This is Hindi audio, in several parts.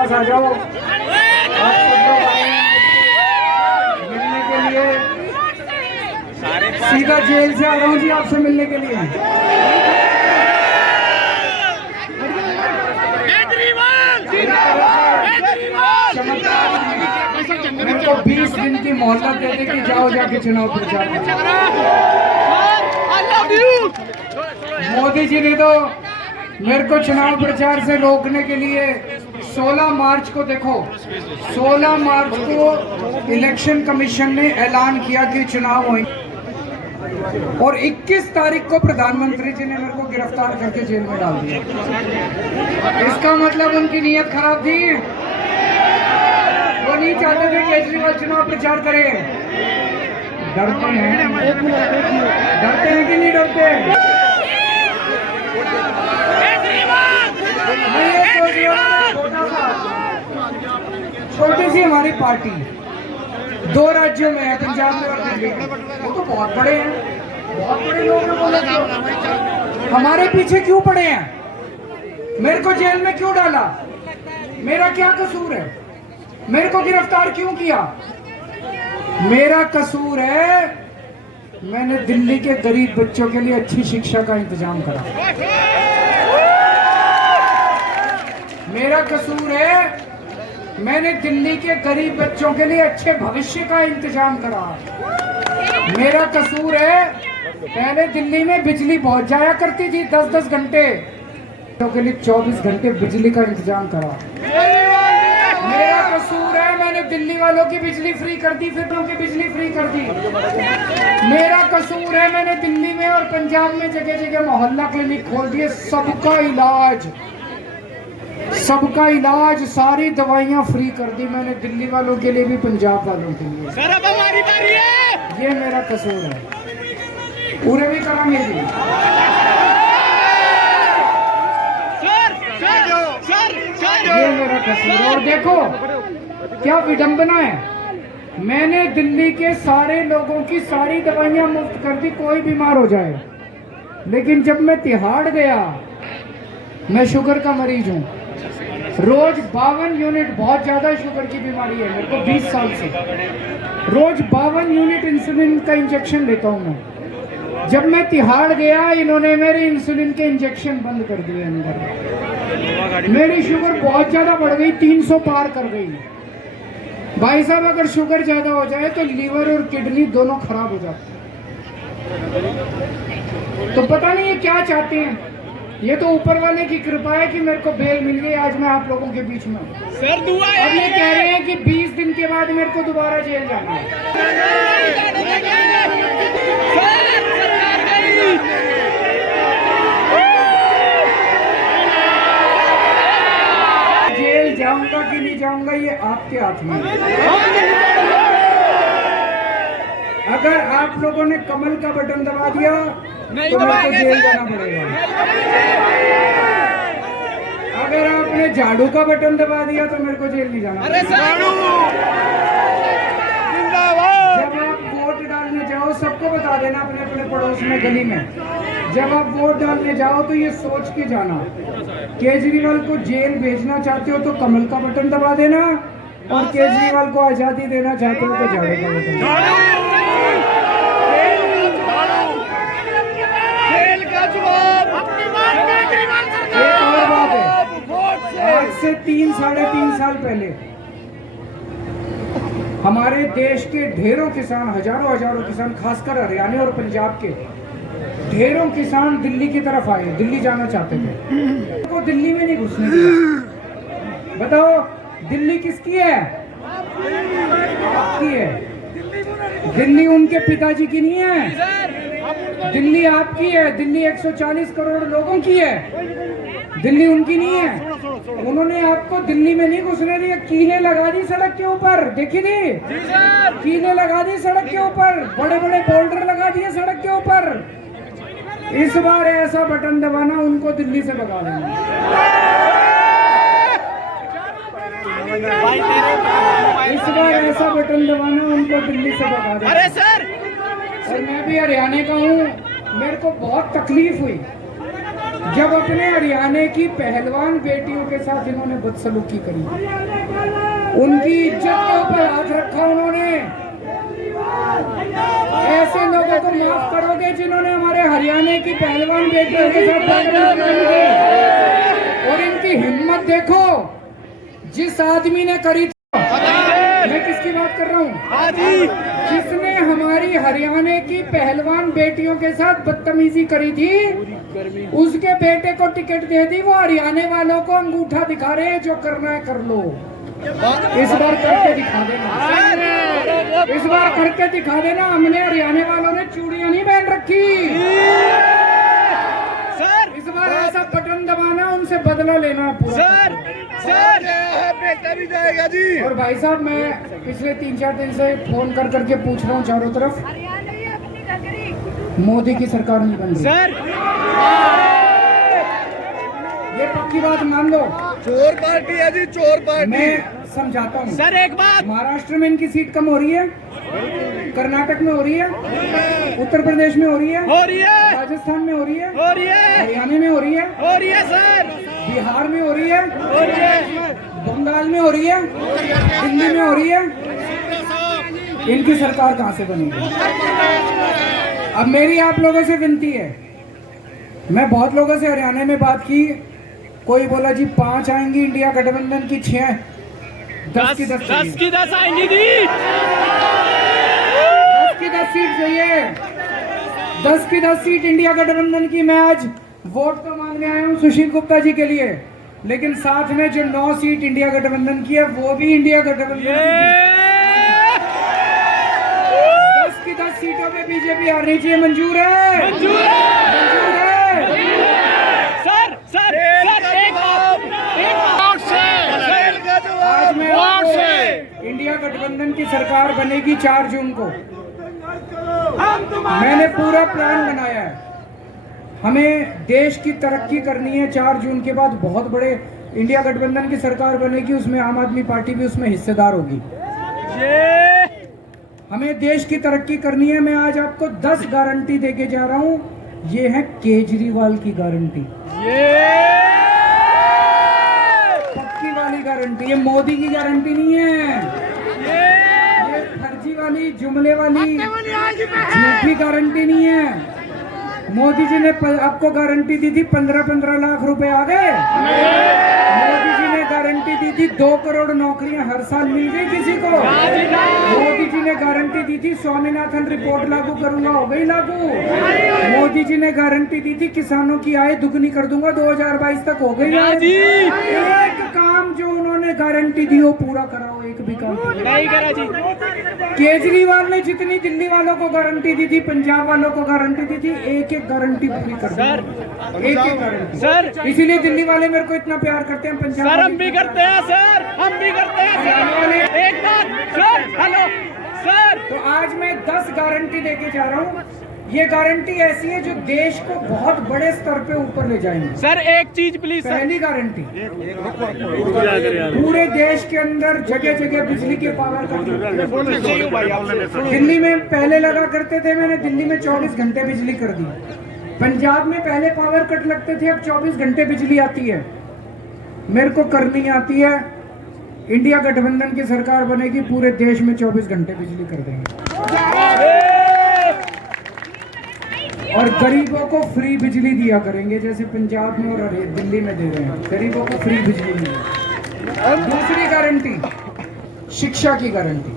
आ जाओ, आप सब लोग आए मिलने के लिए। सीधा जेल से आ रहा हूँ जी आपसे मिलने के लिए। मेरे को 20 दिन की मोहलत दे दे कि जाओ जाके चुनाव प्रचार करो। मोदी जी ने तो मेरे को चुनाव प्रचार से रोकने के लिए 16 मार्च को, देखो 16 मार्च को इलेक्शन कमीशन ने ऐलान किया कि चुनाव होंगे और 21 तारीख को प्रधानमंत्री जी ने मेरे को गिरफ्तार करके जेल में डाल दिया। इसका मतलब उनकी नीयत खराब थी। वो नहीं चाहते थे केजरीवाल चुनाव प्रचार करे। डरते हैं कि नहीं डरते? छोटी सी हमारी पार्टी 2 राज्यों में है, पंजाब में और दिल्ली में। वो तो बहुत बड़े हैं, बहुत बड़े लोग हैं। हमारे पीछे क्यों पड़े हैं? मेरे को जेल में क्यों डाला? मेरा क्या कसूर है? मेरे को गिरफ्तार क्यों किया? मेरा कसूर है, मैंने दिल्ली के गरीब बच्चों के लिए अच्छी शिक्षा का इंतजाम करा। मेरा कसूर है, मैंने दिल्ली के गरीब बच्चों के लिए अच्छे भविष्य का इंतजाम करा। मेरा कसूर है, पहले दिल्ली में बिजली बहुत जाया करती थी 10-10 घंटे, तो के लिए 24 घंटे बिजली का इंतजाम करा। मेरा कसूर है, मैंने दिल्ली वालों की बिजली फ्री कर दी, फिर उनकी बिजली फ्री कर दी। मेरा कसूर है, मैंने दिल्ली में और पंजाब में जगह जगह मोहल्ला क्लिनिक खोल दिए। सबका इलाज, सारी दवाइयाँ फ्री कर दी मैंने, दिल्ली वालों के लिए भी पंजाब वालों के लिए। सर अब हमारी बारी है। ये मेरा कसूर है, पूरे भी करांगे जी। ये मेरा कसूर। और देखो क्या विडंबना है, मैंने दिल्ली के सारे लोगों की सारी दवाइयाँ मुफ्त कर दी, कोई बीमार हो जाए। लेकिन जब मैं तिहाड़ गया, मैं शुगर का मरीज हूँ, रोज 52 यूनिट, बहुत ज्यादा शुगर की बीमारी है मेरे को 20 साल से, रोज 52 यूनिट इंसुलिन का इंजेक्शन लेता हूँ मैं। जब मैं तिहाड़ गया, इन्होंने मेरे इंसुलिन के इंजेक्शन बंद कर दिए अंदर। मेरी शुगर बहुत ज्यादा बढ़ गई, 300 पार कर गई। भाई साहब, अगर शुगर ज्यादा हो जाए तो लीवर और किडनी दोनों खराब हो जाते हैं। तो पता नहीं ये क्या चाहते हैं। ये तो ऊपर वाले की कृपा है कि मेरे को बेल मिल गई, आज मैं आप लोगों के बीच में हूं। सर दुआ है। अब ये कह रहे हैं कि 20 दिन के बाद मेरे को दोबारा जेल जाना है। जेल जाऊंगा कि नहीं जाऊंगा ये आपके हाथ में है। अगर आप लोगों ने कमल का बटन दबा दिया तो मेरे को जेल जाना पड़ेगा। अगर आपने झाड़ू का बटन दबा दिया तो मेरे को जेल नहीं जाना पड़ेगा। जब आप वोट डालने जाओ, सबको बता देना अपने अपने पड़ोस में, गली में, जब आप वोट डालने जाओ तो ये सोच के जाना, केजरीवाल को जेल भेजना चाहते हो तो कमल का बटन दबा देना, और केजरीवाल को आजादी देना चाहते हो तो झाड़ू का बटन। एक और बात है, आज से 3-3.5 साल पहले हमारे देश के ढेरों किसान, हजारों किसान, खासकर हरियाणा और पंजाब के ढेरों किसान दिल्ली की तरफ आए, दिल्ली जाना चाहते थे। वो दिल्ली में नहीं घुसने दिया। बताओ दिल्ली किसकी है? आपकी है। दिल्ली उनके पिताजी की नहीं है, दिल्ली आपकी है। दिल्ली 140 करोड़ लोगों की है, दिल्ली उनकी नहीं है। उन्होंने आपको दिल्ली में नहीं घुसने दिया, कीलें लगा दी सड़क के ऊपर, देखी थी? कीलें लगा दी सड़क के ऊपर, बड़े बड़े बोल्डर लगा दिए सड़क के ऊपर। इस बार ऐसा बटन दबाना, उनको दिल्ली से भगा देना। इस बार ऐसा बटन दबाना, उनको दिल्ली से भगा देना। अरे सर, और मैं भी हरियाणा का हूँ, मेरे को बहुत तकलीफ हुई जब अपने हरियाणा की पहलवान बेटियों के साथ इन्होंने बदसलूकी करी, उनकी इज्जत के ऊपर हाथ रखा उन्होंने। ऐसे लोगों को माफ करोगे जिन्होंने हमारे हरियाणा की पहलवान बेटियों के साथ बदसलूकी की? और इनकी हिम्मत देखो, जिस आदमी ने करी थी, मैं किसकी बात कर रहा हूँ? जिसने हमारी हरियाणा की पहलवान बेटियों के साथ बदतमीजी करी थी, उसके बेटे को टिकट दे दी। वो हरियाणा वालों को अंगूठा दिखा रहे हैं, जो करना है कर लो। इस बार करके दिखा देना, इस बार करके दिखा देना। हमने हरियाणा वालों ने चूड़ियां नहीं पहन रखी। इस बार ऐसा बटन दबाना, उनसे बदला लेना पूरा। सर बेटा भी जाएगा जी। और भाई साहब, मैं पिछले 3-4 दिन से फोन कर करके पूछ रहा हूँ चारों तरफ, मोदी की सरकार नहीं बन रही। सर ये पक्की बात मान लो, चोर पार्टी है जी, चोर पार्टी। मैं समझाता हूँ। सर एक बात, महाराष्ट्र में इनकी सीट कम हो रही है, कर्नाटक में हो रही है, उत्तर प्रदेश में हो रही है, राजस्थान में हो रही है, हरियाणा में हो रही है, सर बिहार में हो रही है, बंगाल में हो रही है, दिल्ली में हो रही है। इनकी सरकार कहाँ से बनेगी? अब मेरी आप लोगों से विनती है, मैं बहुत लोगों से हरियाणा में बात की, कोई बोला जी 5 आएंगी इंडिया गठबंधन की, 6 10 की 10 आएंगी जी, 10 की 10 सीट चाहिए, 10 की 10 सीट इंडिया गठबंधन की। मैं आज वोट तो मांगने आया हूँ सुशील गुप्ता जी के लिए, लेकिन साथ में जो 9 सीट इंडिया गठबंधन की है, वो भी इंडिया गठबंधन की। 10 की 10 सीटों पे बीजेपी हारनी चाहिए। मंजूर है? मंजूर है। सर आज मैं इंडिया गठबंधन की सरकार बनेगी 4 जून को। मैंने पूरा प्लान बनाया है। हमें देश की तरक्की करनी है। 4 जून के बाद बहुत बड़े इंडिया गठबंधन की सरकार बनेगी, उसमें आम आदमी पार्टी भी उसमें हिस्सेदार होगी। हमें देश की तरक्की करनी है। मैं आज आपको 10 गारंटी देके जा रहा हूं। ये है केजरीवाल की गारंटी, पक्की वाली गारंटी। ये मोदी की गारंटी नहीं है, ये फर्जी वाली, जुमले वाली, झूठी गारंटी नहीं है। मोदी जी ने आपको गारंटी दी थी 15-15 लाख रुपए आ गए। मोदी जी ने गारंटी दी थी 2 करोड़ नौकरियां हर साल मिल गई किसी को। मोदी जी ने गारंटी दी थी स्वामीनाथन रिपोर्ट लागू करूंगा, हो गई लागू। मोदी जी ने गारंटी दी थी किसानों की आय दुगनी कर दूंगा 2022 तक, हो गई। एक काम जो उन्होंने गारंटी दी वो पूरा कराओ, एक भी काम नहीं करा जी। केजरीवाल ने जितनी दिल्ली वालों को गारंटी दी थी, पंजाब वालों को गारंटी दी थी, एक गारंटी पूरी कर सर, एक गारंटी। सर इसीलिए दिल्ली वाले मेरे को इतना प्यार करते हैं। पंजाब सर हम भी करते हैं, सर हम भी करते हैं सर। एक बात सर, हेलो सर, तो आज मैं 10 गारंटी देके जा रहा हूँ। ये गारंटी ऐसी है जो देश को बहुत बड़े स्तर पे ऊपर ले जाएंगे। सर एक चीज प्लीज। पहली गारंटी, पूरे देश के अंदर जगह जगह बिजली के पावर कट। दिल्ली में पहले लगा करते थे, मैंने दिल्ली में 24 घंटे बिजली कर दी। पंजाब में पहले पावर कट लगते थे, अब 24 घंटे बिजली आती है। मेरे को करनी आती है। इंडिया गठबंधन की सरकार बनेगी, पूरे देश में 24 घंटे बिजली कर देंगे और गरीबों को फ्री बिजली दिया करेंगे, जैसे पंजाब में और दिल्ली में दे रहे हैं। गरीबों को फ्री बिजली मिले। दूसरी गारंटी, शिक्षा की गारंटी।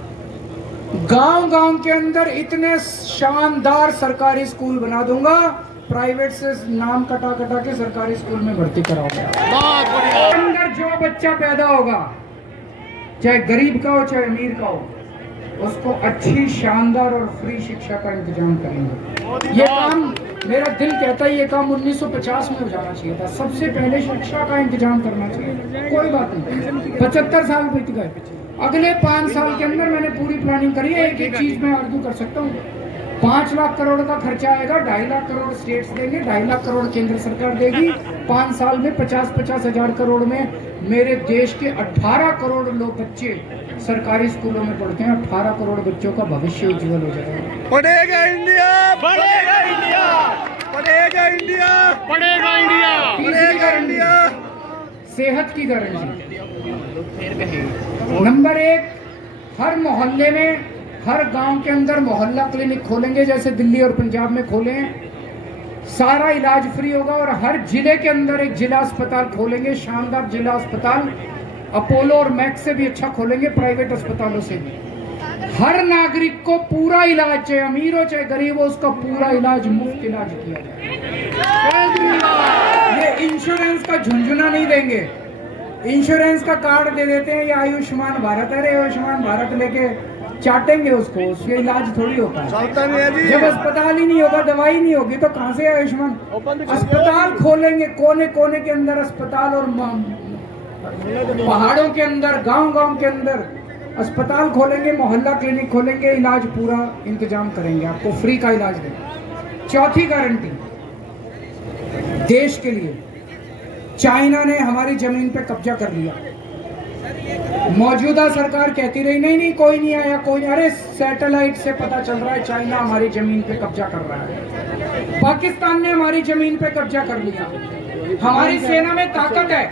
गांव-गांव के अंदर इतने शानदार सरकारी स्कूल बना दूंगा, प्राइवेट से नाम कटा कटा के सरकारी स्कूल में भर्ती कराऊंगा। अंदर जो बच्चा पैदा होगा, चाहे गरीब का हो चाहे अमीर का हो, उसको अच्छी शानदार और फ्री शिक्षा का इंतजाम करेंगे। ये काम मेरा दिल कहता है, ये काम 1950 में हो जाना चाहिए था। सबसे पहले शिक्षा का इंतजाम करना चाहिए। कोई बात नहीं, 75 साल बीत गए। अगले 5 साल के अंदर मैंने पूरी प्लानिंग करी है। एक चीज मैं आर्गू कर सकता हूँ, 5 लाख करोड़ का खर्चा आएगा, 2.5 लाख करोड़ स्टेट्स देंगे, 2.5 लाख करोड़ केंद्र सरकार देगी। 5 साल में 50-50 हजार करोड़ में मेरे देश के 18 करोड़ लोग बच्चे सरकारी स्कूलों में पढ़ते हैं। 18 करोड़ बच्चों का भविष्य उज्जवल हो जाएगा। बढ़ेगा इंडिया, बढ़ेगा इंडिया। पढ़ेगा इंडिया, पढ़ेगा इंडिया, तीसरी गारंटी सेहत की गारंटी। नंबर 1, हर मोहल्ले में, हर गांव के अंदर मोहल्ला क्लिनिक खोलेंगे जैसे दिल्ली और पंजाब में खोले हैं। सारा इलाज फ्री होगा और हर जिले के अंदर एक जिला अस्पताल खोलेंगे, शानदार जिला अस्पताल। अपोलो और मैक्स से भी अच्छा खोलेंगे, प्राइवेट अस्पतालों से भी। हर नागरिक को पूरा इलाज, चाहे अमीर हो चाहे गरीब हो, उसका पूरा इलाज, मुफ्त इलाज किया जाए। ये इंश्योरेंस का झुंझुना नहीं देंगे। इंश्योरेंस का कार्ड दे देते हैं, ये आयुष्मान भारत है, रे आयुष्मान भारत लेके चाटेंगे उसको, उसके इलाज थोड़ी होता है। जब अस्पताल ही नहीं होगा, दवाई नहीं होगी, तो कहां से आयुष्मान? अस्पताल खोलेंगे, कोने कोने के अंदर अस्पताल, और पहाड़ों के अंदर, गांव-गांव के अंदर अस्पताल खोलेंगे, मोहल्ला क्लिनिक खोलेंगे, इलाज पूरा इंतजाम करेंगे, आपको फ्री का इलाज देंगे। चौथी गारंटी देश के लिए, चाइना ने हमारी जमीन पे कब्जा कर लिया। मौजूदा सरकार कहती रही नहीं नहीं कोई नहीं आया, कोई नहीं। अरे सैटेलाइट से पता चल रहा है चाइना हमारी जमीन पे कब्जा कर रहा है। पाकिस्तान ने हमारी जमीन पे कब्जा कर लिया। हमारी सेना में ताकत है,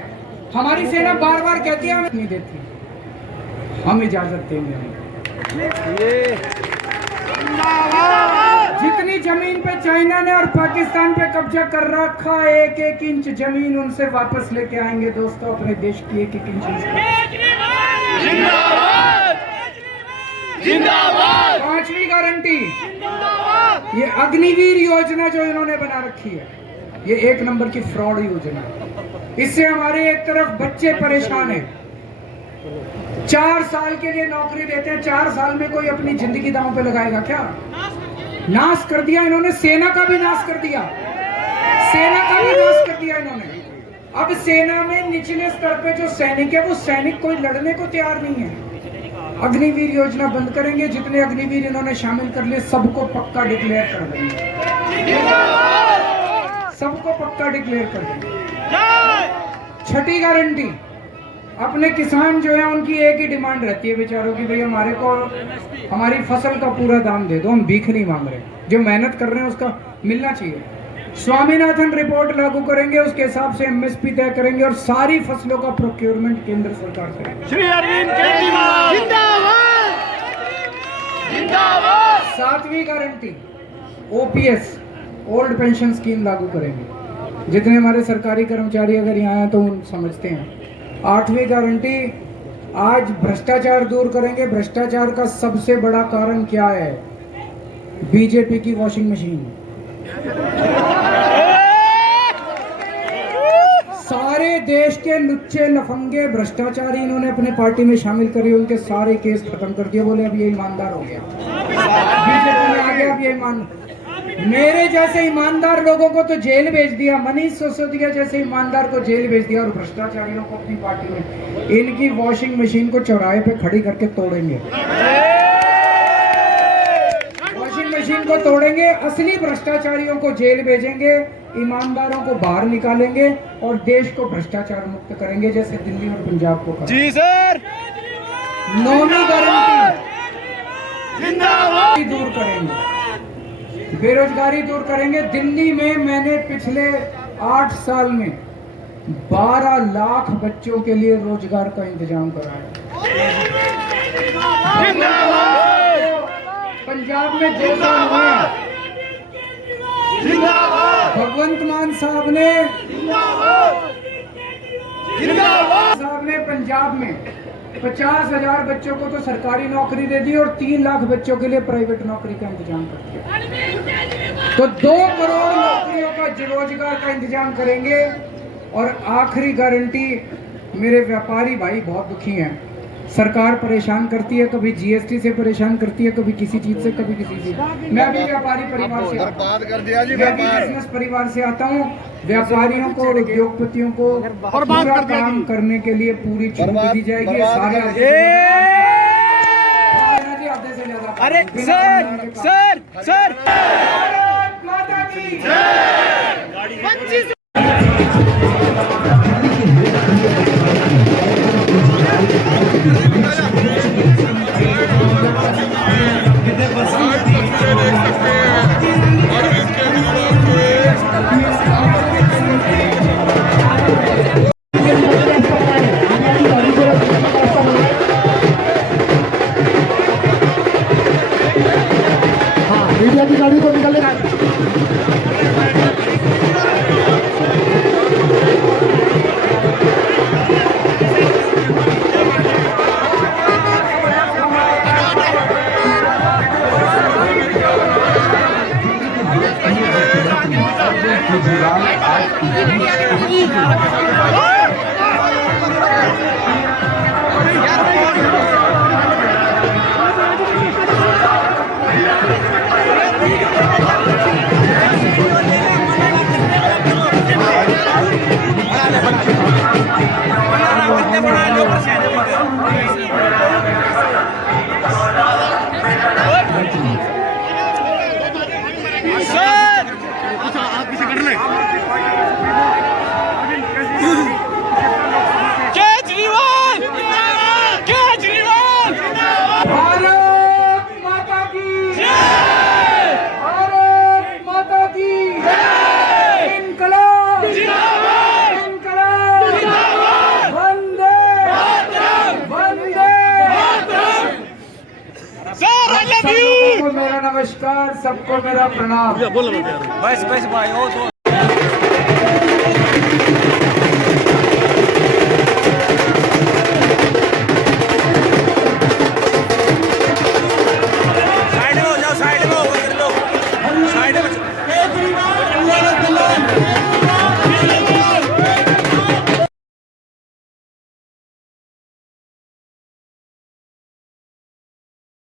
हमारी सेना बार बार कहती है, हमें नहीं देती, हम इजाजत देंगे। जितनी जमीन पे चाइना ने और पाकिस्तान पे कब्जा कर रखा, एक एक इंच जमीन उनसे वापस लेके आएंगे दोस्तों, अपने देश की एक एक इंच। जिंदाबाद। पांचवी गारंटी, ये अग्निवीर योजना जो इन्होंने बना रखी है, ये एक नंबर की फ्रॉड योजना है। इससे हमारे एक तरफ बच्चे परेशान हैं। 4 साल के लिए नौकरी देते हैं, 4 साल में कोई अपनी जिंदगी दांव पे लगाएगा क्या? नाश कर दिया इन्होंने, सेना का भी नाश कर दिया, सेना का भी नाश कर दिया इन्होंने। अब सेना में निचले स्तर पे जो सैनिक है, वो सैनिक कोई लड़ने को तैयार नहीं है। अग्निवीर योजना बंद करेंगे, जितने अग्निवीर इन्होंने शामिल कर लिए सबको पक्का डिक्लेयर कर देंगे, सबको पक्का डिक्लेयर कर देंगे। छठी गारंटी, अपने किसान जो है उनकी एक ही डिमांड रहती है बेचारों की, भाई हमारे को हमारी फसल का पूरा दाम दे दो, हम भीख नहीं मांग रहे, जो मेहनत कर रहे हैं उसका मिलना चाहिए। स्वामीनाथन रिपोर्ट लागू करेंगे, उसके हिसाब से एमएसपी तय करेंगे और सारी फसलों का प्रोक्योरमेंट केंद्र सरकार करेगी। श्री अरविंद केजरीवाल जिंदाबाद, जिंदाबाद। 7वीं guarantee, OPS, old pension scheme लागू करेंगे। जितने हमारे सरकारी कर्मचारी अगर यहाँ आए तो उन समझते हैं। 8वीं गारंटी, आज भ्रष्टाचार दूर करेंगे। भ्रष्टाचार का सबसे बड़ा कारण क्या है? बीजेपी की वॉशिंग मशीन। सारे देश के लुच्चे लफंगे भ्रष्टाचारी इन्होंने अपने पार्टी में शामिल करी, उनके सारे केस खत्म कर दिए, बोले अब ये ईमानदार हो गया, बीजेपी में आ गया, अब ये ईमान। मेरे जैसे ईमानदार लोगों को तो जेल भेज दिया, मनीष सिसोदिया जैसे ईमानदार को जेल भेज दिया, और भ्रष्टाचारियों को अपनी पार्टी में। इनकी वॉशिंग मशीन को चौराहे पे खड़ी करके तोड़ेंगे, वॉशिंग मशीन को तोड़ेंगे, असली भ्रष्टाचारियों को जेल भेजेंगे, ईमानदारों को बाहर निकालेंगे और देश को भ्रष्टाचार मुक्त करेंगे जैसे दिल्ली और पंजाब को करें। जी सर। 9वीं गारंटी, जिंदाबाद। दूर करेंगे, बेरोजगारी दूर करेंगे। दिल्ली में मैंने पिछले 8 साल में 12 लाख बच्चों के लिए रोजगार का इंतजाम कराया। पंजाब में 2 साल हुए, भगवंत मान साहब ने पंजाब में 50,000 बच्चों को तो सरकारी नौकरी दे दी और 3 लाख बच्चों के लिए प्राइवेट नौकरी का इंतजाम कर दिया। तो 2 करोड़ नौकरियों का रोजगार का इंतजाम करेंगे। और आखिरी गारंटी, मेरे व्यापारी भाई बहुत दुखी हैं, सरकार परेशान करती है, कभी जीएसटी से परेशान करती है, कभी किसी चीज से, कभी किसी से। मैं भी व्यापारी परिवार से आता हूं, मैं भी बिजनेस परिवार से आता हूं। व्यापारियों को और उद्योगपतियों को पूरा काम करने के लिए पूरी छूट दी जाएगी। सारे अरे सर सर सर, माता की 25 देख सकते हैं अरविंद केजरीवाल को नमस्कार, सबको मेरा प्रणाम। बस बस भाई, ओ तो